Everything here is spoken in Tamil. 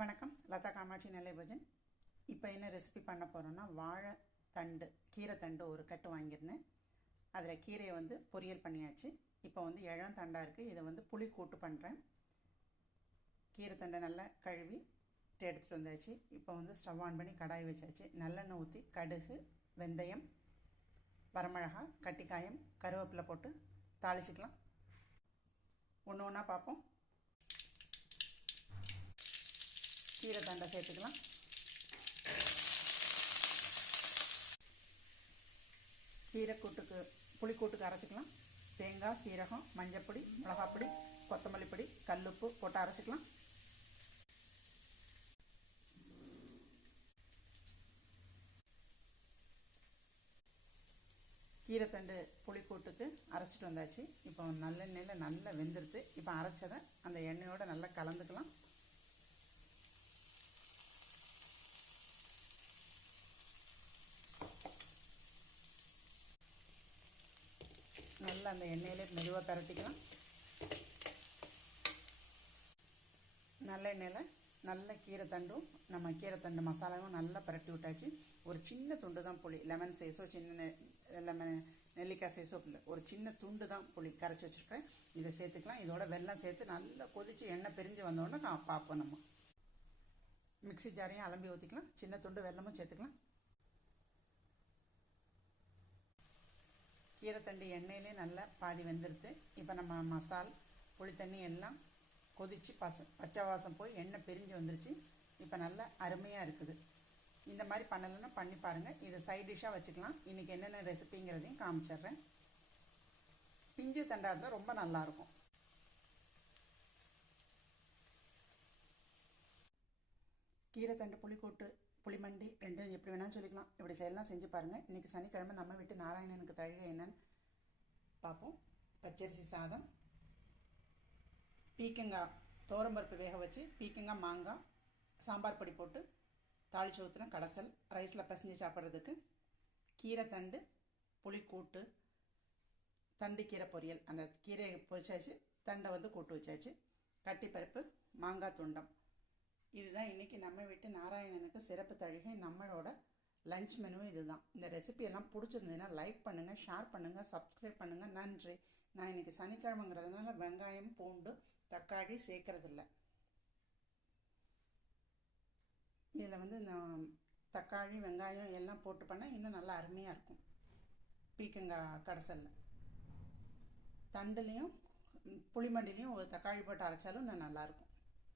வணக்கம், லதா காமாட்சி நெல்லை பஜன். இப்போ என்ன ரெசிபி பண்ண போகிறோன்னா, வாழைத்தண்டு கீரை தண்டு ஒரு கட்டு வாங்கியிருந்தேன். அதில் கீரையை பொரியல் பண்ணியாச்சு. இப்போ இளந்தண்டாக இருக்குது. இதை புளி கூட்டு பண்ணுறேன். கீரை தண்டை நல்லா கழுவி எடுத்துகிட்டு வந்தாச்சு. இப்போ ஸ்டவ் ஆன் பண்ணி கடாய் வச்சாச்சு. நல்லெண்ணெய் ஊற்றி கடுகு, வெந்தயம், வரமிளகாய், கட்டிக்காயம், கருவேப்பிலை போட்டு தாளிச்சிக்கலாம். ஒன்று ஒன்றா பார்ப்போம். கீரை தண்டை சேர்த்துக்கலாம். கீரை கூட்டுக்கு புளிக்கூட்டுக்கு அரைச்சிக்கலாம். தேங்காய், சீரகம், மஞ்சப்பொடி, மிளகாப்பொடி, கொத்தமல்லி பொடி, கல்லுப்பு போட்டு அரைச்சிக்கலாம். கீரை தண்டு புளிக்கூட்டுக்கு அரைச்சிட்டு வந்தாச்சு. இப்போ நல்லெண்ணெயில் நல்லா வெந்துடுது. இப்போ அரைச்சதை அந்த எண்ணெயோடு நல்லா கலந்துக்கலாம். நல்லா அந்த எண்ணெயிலே மெதுவாக பரட்டிக்கலாம். நல்ல எண்ணெயில் நல்ல கீரை தண்டும் நம்ம கீரை தண்டு மசாலாவும் நல்லா பரட்டி விட்டாச்சு. ஒரு சின்ன துண்டு தான் புளி, லெமன் சைஸோ சின்ன லெமன் நெல்லிக்காய் சைஸோ இல்லை, ஒரு சின்ன துண்டு தான் புளி கரைச்சி வச்சுருக்கேன். இதை சேர்த்துக்கலாம். இதோட வெல்லம் சேர்த்து நல்லா கொதித்து எண்ணெய் பிரிஞ்சு வந்தோடனே பார்ப்போம். நம்ம மிக்சி ஜாரையும் அலம்பி ஊற்றிக்கலாம். சின்ன துண்டு வெல்லமும் சேர்த்துக்கலாம். கீரை தண்டு எண்ணெயிலே நல்லா பாதி வெந்துடுது. இப்போ நம்ம மசால் புளி தண்ணி எல்லாம் கொதித்து பச்சை வாசம் போய் எண்ணெய் பிரிஞ்சு வந்துருச்சு. இப்போ நல்லா அருமையாக இருக்குது. இந்த மாதிரி பண்ணலைன்னா பண்ணி பாருங்கள். இதை சைட் டிஷ்ஷாக வச்சுக்கலாம். இன்றைக்கி என்னென்ன ரெசிபிங்கிறதையும் காமிச்சிட்றேன். பிஞ்சு தண்டாக இருந்தால் ரொம்ப நல்லாயிருக்கும். கீரை தண்டு புளிக்கூட்டு, புளிமண்டி ரெண்டும் எப்படி வேணாலும் சொல்லிக்கலாம். இப்படி செய்யலாம், செஞ்சு பாருங்கள். இன்றைக்கி சனிக்கிழமை நம்ம வீட்டு நாராயணனுக்கு தழுகை என்னன்னு பார்ப்போம். பச்சரிசி சாதம், பீக்கங்காய் தோரம்பருப்பு வேக வச்சு பீக்கங்காய், மாங்காய், சாம்பார் பொடி போட்டு தாளிச்சு ஊற்றின கடைசல், ரைஸில் பசஞ்சு சாப்பிட்றதுக்கு. கீரை தண்டு புளிக்கூட்டு, தண்டு கீரை பொரியல். அந்த கீரையை பொரிச்சாச்சு, தண்டை கூட்டு வச்சாச்சு. கட்டிப்பருப்பு, மாங்காய் துண்டம். இதுதான் இன்றைக்கி நம்ம வீட்டு நாராயணனுக்கு சிறப்பு தழுகை. நம்மளோட லஞ்ச் மெனுவும் இதுதான். இந்த ரெசிபியெல்லாம் பிடிச்சிருந்ததுன்னா லைக் பண்ணுங்கள், ஷேர் பண்ணுங்கள், சப்ஸ்கிரைப் பண்ணுங்கள். நன்றி. நான் இன்றைக்கி சனிக்கிழமைங்கிறதுனால வெங்காயம், பூண்டு, தக்காளி சேர்க்கறதில்ல. இதில் நான் தக்காளி, வெங்காயம் எல்லாம் போட்டு பண்ணால் இன்னும் நல்லா அருமையாக இருக்கும். பீக்கங்காய் கடைசலில் தண்டுலேயும் புளிமண்டிலையும் ஒரு தக்காளி போட்டு அரைச்சாலும் இன்னும் நல்லாயிருக்கும்.